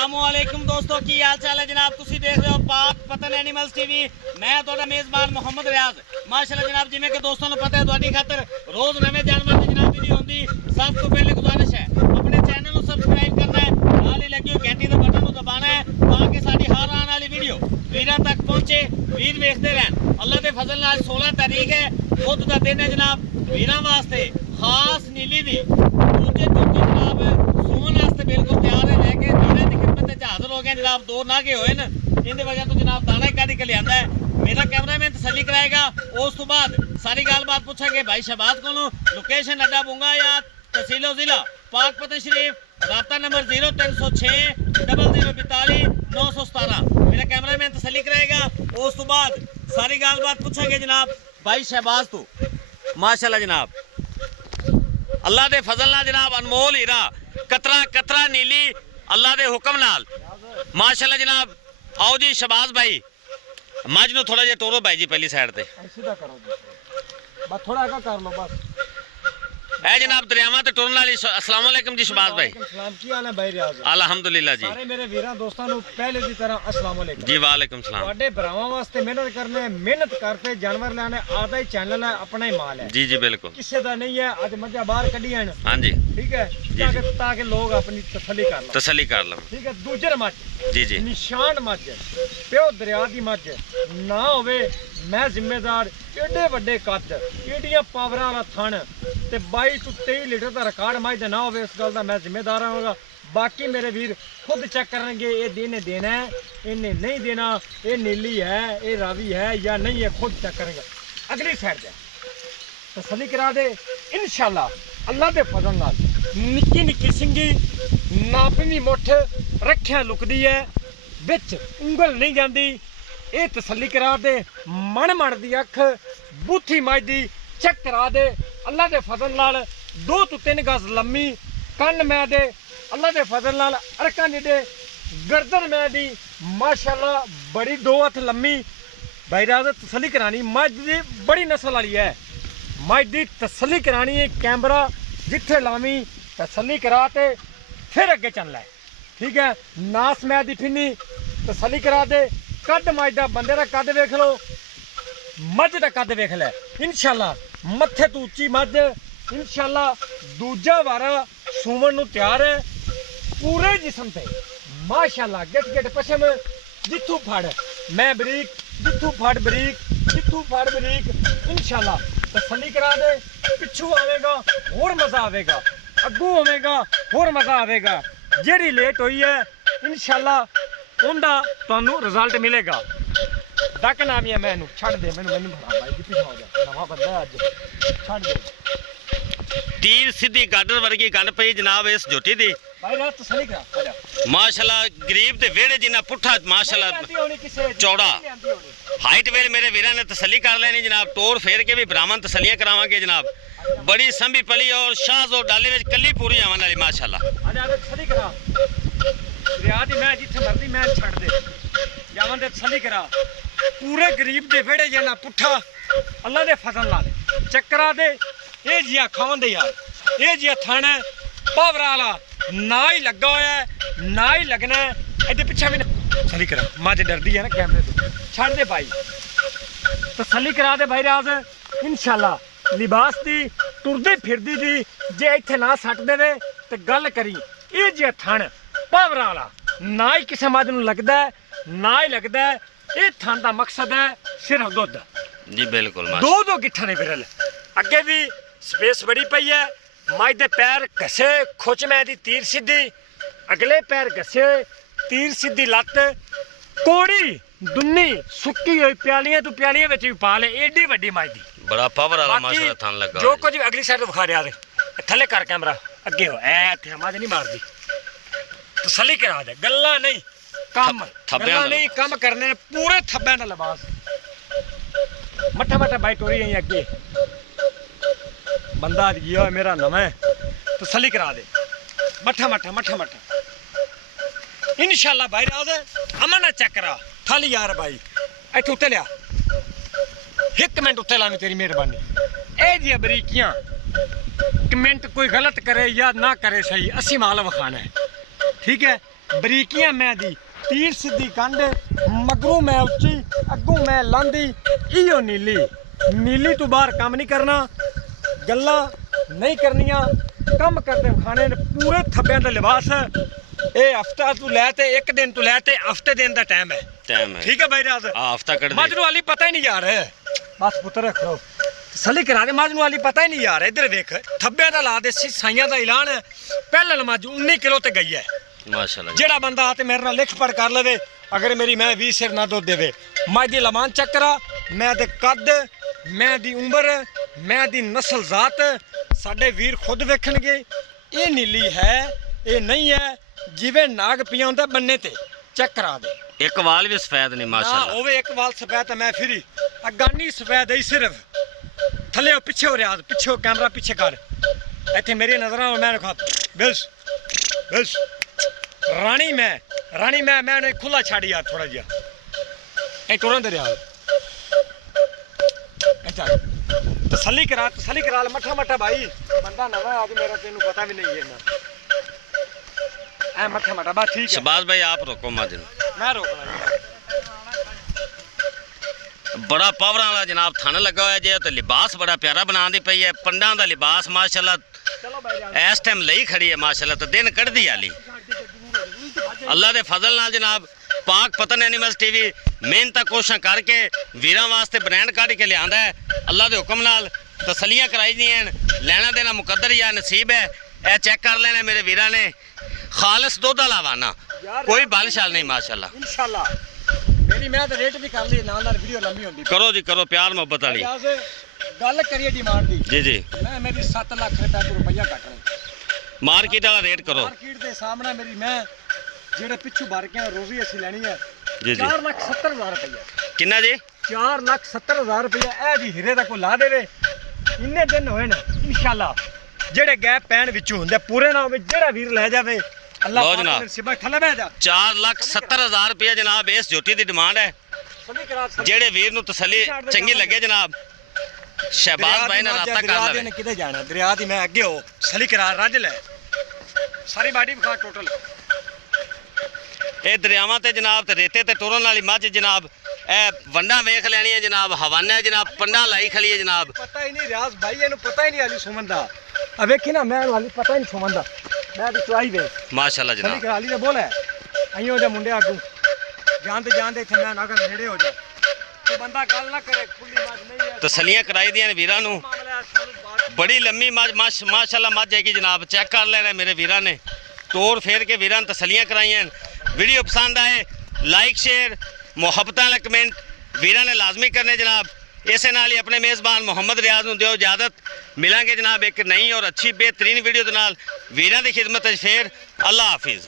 अस्सलामुअलैकुम दोस्तों की हाल चाल है जनाब। तुसी देख रहे हो पाक पतन एनिमल्स टीवी। मैं तुहाडा मेज़बान मोहम्मद रियाज। माशाअल्लाह जनाब, जिवें कि दोस्तों को पता है तुहाडी खातर रोज़ नवे जानवर की जनाब वीडियो होंदी। सब तो पहले गुजारिश है अपने चैनल को सबसक्राइब करना है, नाल ही लगी हुई घंटी के बटन को दबाना है ताकि साडी हर आने वाली वीडियो वीरां तक पहुंचे, वीर वेखते रहन। अल्लाह के फजल नाल 16 तारीख है, खुद का दिन है जनाब। वीरां वास्ते खास नीली दी दूजे चौथे जनाब सूवन वास्ते बिल्कुल तैयार है, लैके वीरां दी खिदमत च हाज़र हो गए जनाब। दो नागे होए न, इहदी वजह तो जनाब दाना ही कढ़ के लिआंदा है। मेरा कैमरामैन तसल्ली कराएगा, उस तो बाद सारी गलबात पूछांगे भाई शहबाज कोलों। लोकेशन अड्डा बुंगा या तहसीलो जिला पाक पतन शरीफ। राब्ता नंबर 0306 0042 917। मेरा कैमरामैन तसल्ली कराएगा, उस तो बाद सारी गलबात पूछांगे जनाब भाई शहबाज तो। माशाअल्लाह जनाब, अल्लाह दे फजल नाल जनाब अनमोल हीरा कतरा कतरा नीली अल्लाह दे हुक्म नाल माशाअल्लाह जनाब। आओ जी शहबाज भाई, मझ नूं थोड़ा जिहा टोरो भाई जी पहली साइड ते सीधा करो जी, बस थोड़ा आगे कर लो बस। ए जनाब दरियावां ते टुरन वाली। अस्सलाम वालेकुम जी शहबाज भाई। सलाम, की हाल है भाई रियाज? अल्हम्दुलिल्लाह जी। सारे मेरे वीरां दोस्तां नूं पहले दी तरह अस्सलाम वालेकुम जी वालेकुम सलाम। ਤੁਹਾਡੇ ਭਰਾਵਾਂ ਵਾਸਤੇ ਮਿਹਨਤ ਕਰਨੇ, ਮਿਹਨਤ ਕਰਤੇ ਜਾਨਵਰ ਲੈਣੇ ਆਦਾ ਹੀ ਚੈਨਲ ਹੈ, ਆਪਣਾ ਹੀ ਮਾਲ ਹੈ जी जी बिल्कुल। ਕਿਸੇ ਦਾ ਨਹੀਂ ਹੈ। ਅੱਜ ਮੱਝਾਂ ਬਾਹਰ ਕੱਢੀਆਂ ਨੇ, हाँ जी, ਠੀਕ ਹੈ, ਤਾਂ ਕਿ ਲੋਕ ਆਪਣੀ ਤਸੱਲੀ ਕਰ ਲੈਣ। तसल्ली कर लम। ਠੀਕ ਹੈ, ਦੂਜਰ ਮੱਝ जी जी ਨਿਸ਼ਾਨ ਮੱਝ ਪਿਓ ਦਰਿਆ ਦੀ ਮੱਝ ਨਾ ਹੋਵੇ ਮੈਂ ਜ਼ਿੰਮੇਦਾਰ। ਏਡੇ ਵੱਡੇ ਕੱਦ, ਏਡੀਆਂ ਪਾਵਰਾਂ ਵਾਲਾ ਥਣ ਤੇ 22 ਤੋਂ 23 ਲੀਟਰ ਦਾ ਰਿਕਾਰਡ ਮੱਝ ਦਾ ਨਾ ਹੋਵੇ, ਇਸ ਗੱਲ ਦਾ ਮੈਂ ਜ਼ਿੰਮੇਦਾਰ ਹੋਵਾਂਗਾ। ਬਾਕੀ ਮੇਰੇ ਵੀਰ ਖੁਦ ਚੈੱਕ ਕਰਨਗੇ ਇਹ ਦੇਣੇ ਦੇਣਾ ਹੈ, ਇਹਨੇ ਨਹੀਂ ਦੇਣਾ, ਇਹ ਨੀਲੀ ਹੈ, ਇਹ ਰਾਵੀ ਹੈ ਜਾਂ ਨਹੀਂ ਹੈ, ਖੁਦ ਚੈੱਕ ਕਰਨਗੇ। ਅਗਲੀ ਸਾਈਡ ਤੇ ਤਸੱਲੀ ਕਰਾ ਦੇ ਇਨਸ਼ਾਅੱਲਾ ਅੱਲਾਹ ਦੇ ਫਜ਼ਲ ਨਾਲ। ਨਿੱਕੀ ਨਿੱਕੀ ਸਿੰਗੀ ਨਾਪਵੀਂ ਮੁੱਠ ਰੱਖਿਆ ਲੁਕਦੀ ਹੈ, ਵਿੱਚ ਉਂਗਲ ਨਹੀਂ ਜਾਂਦੀ। ਇਹ ਤਸੱਲੀ ਕਰਾ ਦੇ। ਮਣ ਮਣ ਦੀ ਅੱਖ ਬੂਥੀ ਮੱਝ ਦੀ ਚੈੱਕ ਕਰਾ ਦੇ ਅੱਲਾਹ ਦੇ ਫਜ਼ਲ ਨਾਲ। 2 ਤੋਂ 3 ਗਜ਼ ਲੰਮੀ ਕੰਨ ਮੈਂ ਦੇ ਅੱਲਾਹ ਦੇ ਫਜ਼ਲ ਨਾਲ। ਅਰਕਾਂ ਦੇ ਗਰਦਨ ਮੈਂ ਦੀ ਮਾਸ਼ਾਅੱਲਾ ਬੜੀ 2 ਹੱਥ ਲੰਮੀ। ਭਾਈ ਰਾਜ ਤਸੱਲੀ ਕਰਾਣੀ ਮੱਝ ਦੀ ਬੜੀ ਨਸਲ ਵਾਲੀ ਹੈ। ਮੱਝ ਦੀ ਤਸੱਲੀ ਕਰਾਣੀ ਹੈ। ਕੈਮਰਾ ਜਿੱਥੇ ਲਾਵੀਂ ਤਸੱਲੀ ਕਰਾ ਤੇ ਫਿਰ ਅੱਗੇ ਚੱਲ ਲੈ, ਠੀਕ ਹੈ। ਨਾਸ ਮੈਂ ਦੀ ਫਿੰਨੀ ਤਸੱਲੀ ਕਰਾ ਦੇ। ਕੱਦ ਮੱਝ ਦਾ, ਬੰਦੇ ਦਾ ਕੱਦ ਵੇਖ ਲਓ, ਮੱਝ ਦਾ ਕੱਦ ਵੇਖ ਲੈ ਇਨਸ਼ਾਅੱਲਾ। ਮੱਥੇ ਤੋਂ ਉੱਚੀ ਮੱਝ ਇਨਸ਼ਾਅੱਲਾ। ਦੂਜਾ ਵਾਰਾ ਸੂਵਣ ਨੂੰ ਤਿਆਰ ਹੈ ਪੂਰੇ ਜਿਸਮ ਤੇ ਮਾਸ਼ਾਅੱਲਾ। ਗਿੱਟ ਗਿੱਟ ਪਛਮ ਜਿੱਥੋਂ ਫੜ ਮੈਂ ਬਰੀਕ, ਜਿੱਥੋਂ ਫੜ ਬਰੀਕ, ਜਿੱਥੋਂ ਫੜ ਬਰੀਕ ਇਨਸ਼ਾਅੱਲਾ। ਤਸੱਲੀ ਕਰਾ ਦੇ। ਪਿੱਛੋਂ ਆਵੇਗਾ ਹੋਰ ਮਜ਼ਾ ਆਵੇਗਾ, ਅੱਗੋਂ ਹੋਵੇਗਾ ਹੋਰ ਮਜ਼ਾ ਆਵੇਗਾ। ਜਿਹੜੀ ਲੇਟ ਹੋਈ ਹੈ ਇਨਸ਼ਾਅੱਲਾ ਉਹਦਾ ਤੁਹਾਨੂੰ ਰਿਜ਼ਲਟ ਮਿਲੇਗਾ। ਡੱਕ ਨਾਮ ਹੀ ਹੈ। ਮੈਨੂੰ ਛੱਡ ਦੇ, ਮੈਨੂੰ ਭਰਾ ਭਾਈ ਜੀ, ਪਿੱਛੇ ਹੋ ਜਾ, ਨਵਾਂ ਬੰਦਾ ਅੱਜ ਛੱਡ ਦੇ। तीर सीधी गाडर वर्गी गल पई जनाब इस झोटी दी। भाई रात तसल्ली करा आ जा। माशाअल्लाह गरीब दे वेड़े जिन्ना पुट्ठा माशाअल्लाह चौड़ा हाइट वेल मेरे वीरां ने तसल्ली कर लेनी जनाब। तोड़ फेर के भी ब्राह्मण तसल्लियां करावांगे जनाब। बड़ी संभी पली और शाहजो डाले विच कल्ली पूरी आवन वाली माशाअल्लाह। आ जा तसल्ली करा। रिया दी मैं जिथे मर्जी मैं छड़ दे जावन दे तसल्ली करा। पूरे गरीब दे वेड़े जिन्ना पुट्ठा अल्लाह दे फजल नाल चक्करा दे। ये जिया खावन दे यार, ये जिया थाना पावरा वाला ना ही लगा होया है ना ही लगना है। इधर पिछा भी तसल्ली करा। मझ डरदी है ना कैमरे तो, छड़ दे भाई तसल्ली करा दे भाई राज इनशाअल्लाह। लिबास दी टुरदी फिरदी दी जे इत्थे ना सट देवे ते गल करी। ये जिया थन पावरा वाला ना ही किसी मझ नूं लगदा है ना ही लगदा है। ये थन दा मकसद है सिर्फ दुध जी बिल्कुल। दो गिट्ठा ने विरल अगे भी स्पेस बड़ी पई है। मझ दे पैर घसे खुच मैं दी तीर सीधी, अगले पैर घसे तीर सीधी लत्त कोड़ी दुन्नी सुक्की हुई प्यालियां तो प्यालियां विच भी पा ले। एडी वड्डी मझ दी बड़ा पावर वाला माशाअल्लाह थान लगा। जो कुछ अगली साइड दिखा रहा है थले कर कैमरा अगे हो ऐ मझ नहीं मारदी। तसल्ली करा दे। गल्ला नहीं काम, गल्ला नहीं काम करने पूरे थब्बे दा लिबास। मठा मठा बाई टोरी आई अगे बंदा गया मेरा नवा है। तसल्ली करा दे। मठा मठा मठा मठा इनशाअल्लाह भाई राज अमन चेक करा। थल यार भाई इत्थे उत्ते लिया 1 मिनट उत्ते लानी तेरी मेहरबानी। ए जी बरीकियां कमेंट कोई गलत करे या ना करे सही, असी माल विखाना है, ठीक है। ਬਰੀਕੀਆਂ ਮੈਂ ਦੀ ਤੀਰ ਸਿੱਧੀ ਕੰਡ ਮਗਰੂ ਮੈਂ ਉੱਚੀ ਅੱਗੂ ਮੈਂ ਲਾਂਦੀ ਇਹੋ ਨੀਲੀ ਨੀਲੀ ਤੋਂ ਬਾਹਰ ਕੰਮ ਨਹੀਂ ਕਰਨਾ ਗੱਲਾਂ ਨਹੀਂ ਕਰਨੀਆਂ ਕੰਮ ਕਰਦੇ ਖਾਣੇ ਨੇ ਪੂਰੇ ਥੱਬਿਆਂ ਦਾ ਲਿਬਾਸ ਇਹ ਹਫਤਾ ਤੋਂ ਲੈ ਤੇ ਇੱਕ ਦਿਨ ਤੋਂ ਲੈ ਤੇ ਹਫਤੇ ਦਿਨ ਦਾ ਟਾਈਮ ਹੈ ਠੀਕ ਹੈ ਭਾਈ ਰਾਜ ਹਫਤਾ ਕੱਢ ਮਾਜਨੂ ਵਾਲੀ ਪਤਾ ਹੀ ਨਹੀਂ ਯਾਰ ਬਸ ਪੁੱਤਰ ਰੱਖੋ ਤਸੱਲੀ ਕਰਾ ਦੇ ਮਾਜਨੂ ਵਾਲੀ ਪਤਾ ਹੀ ਨਹੀਂ ਯਾਰ ਇੱਧਰ ਵੇਖ ਥੱਬਿਆਂ ਦਾ ਲਾ ਦੇ ਸਾਈਆਂ ਦਾ ਐਲਾਨ ਹੈ ਪਹਿਲਾਂ ਨਮਾਜ਼ 19 ਕਿਲੋ ਤੇ ਗਈ ਹੈ ਮਾਸ਼ਾਅੱਲਾ ਜਿਹੜਾ ਬੰਦਾ ਆ ਤੇ ਮੇਰੇ ਨਾਲ ਲਿਖ ਪੜ ਕਰ ਲਵੇ ਅਗਰ ਮੇਰੀ ਮੈਂ 20 ਸਿਰ ਨਾ ਦੁੱਧ ਦੇਵੇ ਮੈਂ ਦੀ ਲਮਾਨ ਚੱਕਰਾ ਮੈਂ ਦੇ ਕੱਦ ਮੈਂ ਦੀ ਉਮਰ ਮੈਂ ਦੀ ਨਸਲ ਜ਼ਾਤ ਸਾਡੇ ਵੀਰ ਖੁਦ ਵੇਖਣਗੇ ਇਹ ਨੀਲੀ ਹੈ ਇਹ ਨਹੀਂ ਹੈ ਜਿਵੇਂ ਨਾਗ ਪਿਆ ਹੁੰਦਾ ਬੰਨੇ ਤੇ ਚੈੱਕ ਕਰਾ ਦੇ ਇੱਕ ਵਾਲ ਵੀ ਸਫੈਦ ਨੇ ਮਾਸ਼ਾਅੱਲਾ ਹੋਵੇ ਇੱਕ ਵਾਲ ਸਫੈਦ ਤਾਂ ਮੈਂ ਫਿਰੀ ਅਗਾਨੀ ਸਫੈਦ ਹੀ ਸਿਰਫ ਥੱਲੇ ਪਿੱਛੇ ਹੋ ਰਿਹਾ ਪਿੱਛੇ ਕੈਮਰਾ ਪਿੱਛੇ ਕਰ ਇੱਥੇ ਮੇਰੀ ਨਜ਼ਰਾਂ ਮੈਂ ਰਖਾ ਬਿਲਸ ਬਿਲਸ ਰਾਣੀ ਮੈਂ ਨੇ ਖੁੱਲਾ ਛੱਡ ਯਾਰ ਥੋੜਾ ਜਿਹਾ ਇਹ ਟੁਰਨ ਦੇ ਰਿਹਾ ਅੱਛਾ ਤਸੱਲੀ ਕਰਾ ਮੱਠਾ ਭਾਈ ਬੰਦਾ ਨਵਾਂ ਅੱਜ ਮੇਰਾ ਤੈਨੂੰ ਪਤਾ ਵੀ ਨਹੀਂ ਹੈ ਨਾ ਐ ਮੱਠਾ ਬਸ ਠੀਕ ਹੈ ਸ਼ਬਾਜ਼ ਭਾਈ ਆਪ ਰੋਕੋ ਮਾਜਨ ਮੈਂ ਰੋਕਣਾ ਬੜਾ ਪਾਵਰਾਂ ਵਾਲਾ ਜਨਾਬ ਥਣ ਲੱਗਾ ਹੋਇਆ ਜੇ ਤੇ ਲਿਬਾਸ ਬੜਾ ਪਿਆਰਾ ਬਣਾਉਂਦੀ ਪਈ ਹੈ ਪੰਡਾਂ ਦਾ ਲਿਬਾਸ ਮਾਸ਼ਾਅੱਲਾ ਚਲੋ ਭਾਈ ਇਸ ਟਾਈਮ ਲਈ ਖੜੀ ਹੈ ਮਾਸ਼ਾਅੱਲਾ ਤੇ ਦਿਨ ਕੱਢਦੀ ਆਲੀ ਅੱਲਾ ਦੇ ਫਜ਼ਲ ਨਾਲ ਜਨਾਬ ਪਾਕ ਪਤਨ ਐਨੀਮਲਸ ਟੀਵੀ ਮਿਹਨਤਾਂ ਕੋਸ਼ਿਸ਼ਾਂ ਕਰਕੇ ਵੀਰਾਂ ਵਾਸਤੇ ਬ੍ਰਾਂਡ ਕੱਢ ਕੇ ਲਿਆਂਦਾ ਹੈ ਅੱਲਾ ਦੇ ਹੁਕਮ ਨਾਲ ਤਸੱਲੀਆਂ ਕਰਾਈ ਦੀਆਂ ਲੈਣਾ ਦੇਣਾ ਮੁਕੱਦਰ ਜਾਂ ਨਸੀਬ ਹੈ ਇਹ ਚੈੱਕ ਕਰ ਲੈਣਾ ਮੇਰੇ ਵੀਰਾਂ ਨੇ ਖਾਲਸ ਦੁੱਧ ਵਾਲਾ ਵਾਨਾ ਕੋਈ ਬਲਸ਼ਾਲ ਨਹੀਂ ਮਾਸ਼ਾਅੱਲਾ ਇਨਸ਼ਾਅੱਲਾ ਮੇਰੀ ਮੈਂ ਤਾਂ ਰੇਟ ਵੀ ਕਰ ਲਈ ਨਾਲ ਵੀਡੀਓ ਲੰਮੀ ਹੁੰਦੀ ਕਰੋ ਜੀ ਕਰੋ ਪਿਆਰ ਮੁਹੱਬਤ ਵਾਲੀ ਗੱਲ ਕਰੀਏ ਡਿਮਾਂਡ ਦੀ ਜੀ ਮੈਂ ਮੇਰੀ 7 ਲੱਖ ਰੁਪਇਆ ਕੱਟ ਰਿਹਾ ਮਾਰਕੀਟ ਵਾਲਾ ਰੇਟ ਕਰੋ ਮਾਰਕੀਟ ਦੇ ਸਾਹਮਣੇ ਮੇਰੀ ਮੈਂ ਜਿਹੜੇ ਪਿੱਛੂ ਭਰ ਕੇ ਰੋਜ਼ੀ ਅਸੀਂ ਲੈਣੀ ਹੈ ਜੀ 4,70,000 ਰੁਪਇਆ ਕਿੰਨਾ ਜੀ 4,70,000 ਰੁਪਇਆ ਇਹ ਜੀ ਹੀਰੇ ਦਾ ਕੋਈ ਲਾ ਦੇਵੇ ਇੰਨੇ ਦਿਨ ਹੋਏ ਨੇ ਇਨਸ਼ਾਅੱਲਾ ਜਿਹੜੇ ਗੈਪ ਪੈਣ ਵਿੱਚੋਂ ਹੁੰਦੇ ਪੂਰੇ ਨਾ ਹੋਵੇ ਜਿਹੜਾ ਵੀਰ ਲੈ ਜਾਵੇ ਅੱਲਾਹ ਲਓ ਜਨਾਬ। ਪਾਕ ਸਿਬਾ ਥੱਲੇ ਬਹਿ ਜਾ 4,70,000 ਰੁਪਇਆ ਜਨਾਬ ਇਸ ਜੋਤੀ ਦੀ ਡਿਮਾਂਡ ਹੈ ਜਿਹੜੇ ਵੀਰ ਨੂੰ ਤਸੱਲੀ ਚੰਗੀ ਲੱਗੇ ਜਨਾਬ ਸ਼ਹਿਬਾਜ਼ ਭਾਈ ਨਾਲ ਰਾਬਤਾ ਕਰ ਲਵੇ ਨੇ ਕਿਤੇ ਜਾਣਾ ਦਰਿਆ ਦੀ ਮੈਂ ਅੱਗੇ ਹੋ ਸਲੀ ਕਰਾ ਰੱਜ ਲੈ ਸਾਰੀ ਬਾਡੀ ਵਿਖਾ ਟੋਟਲ ਇਹ ਦਰਿਆਵਾਂ ਤੇ ਜਨਾਬ ਤੇ ਰੇਤੇ ਤੇ ਟੁਰਨ ਵਾਲੀ ਮੱਝ ਜਨਾਬ ਇਹ ਵੰਡਾਂ ਵੇਖ ਲੈਣੀ ਹੈ ਜਨਾਬ ਹਵਾਨਾ ਹੈ ਜਨਾਬ ਪੰਡਾ ਲਾਈ ਖਲੀ ਹੈ ਜਨਾਬ ਪਤਾ ਹੀ ਨਹੀਂ ਰਿਆਜ਼ ਭਾਈ ਇਹਨੂੰ ਪਤਾ ਹੀ ਨਹੀਂ ਅਲੀ ਸੁਮਨ ਦਾ ਆ ਵੇਖੀ ਨਾ ਮੈਂ ਵਾਲੀ ਪਤਾ ਹੀ ਨਹੀਂ ਸੁਮਨ ਦਾ ਮੈਂ ਵੀ ਚੁਆਈ ਵੇ ਮਾਸ਼ਾਅੱਲਾ ਸਲੀ ਜਨਾਬ ਕਰਾ ਲਈ ਤੇ ਬੋਲੇ ਆਈਓ ਜਾ ਮੁੰਡੇ ਆਗੂ ਜਾਂਦੇ ਇੱਥੇ ਮੈਂ ਨਾ ਕਰ ਨੇੜੇ ਹੋ ਜਾ ਤੇ ਬੰਦਾ ਗੱਲ ਨਾ ਕਰੇ ਖੁੱਲੀ ਮੱਝ ਨਹੀਂ ਹੈ ਤਸੱਲੀਆਂ ਕਰਾਈ ਦੀਆਂ ਨੇ ਵੀਰਾਂ ਨੂੰ ਬੜੀ ਲੰਮੀ ਮੱਝ ਮਾਸ਼ਾਅੱਲਾ ਮੱਝ ਹੈਗੀ ਜਨਾਬ ਚੈੱਕ ਕਰ ਲੈਣਾ ਮੇਰੇ ਵੀਰਾਂ ਨੇ ਤੋੜ ਫੇਰ ਕੇ ਵੀਰਾਂ ਨੂੰ ਤਸੱਲੀਆਂ ਕਰਾਈਆਂ ਵੀਡੀਓ ਪਸੰਦ ਆਏ ਲਾਈਕ ਸ਼ੇਅਰ ਮੁਹੱਬਤਾਂ ਵਾਲਾ ਕਮੈਂਟ ਵੀਰਾਂ ਨੇ ਲਾਜ਼ਮੀ ਕਰਨੇ ਜਨਾਬ ਇਸੇ ਨਾਲ ਹੀ ਆਪਣੇ ਮੇਜ਼ਬਾਨ ਮੁਹੰਮਦ ਰਿਆਜ਼ ਨੂੰ ਦਿਓ ਇਜਾਜ਼ਤ ਮਿਲਾਂਗੇ ਜਨਾਬ ਇੱਕ ਨਈ ਔਰ ਅੱਛੀ ਬਿਹਤਰੀਨ ਵੀਡੀਓ ਦੇ ਨਾਲ ਵੀਰਾਂ ਦੀ ਖਿਦਮਤ ਵਿੱਚ ਫੇਰ ਅੱਲਾ ਹਾਫਿਜ਼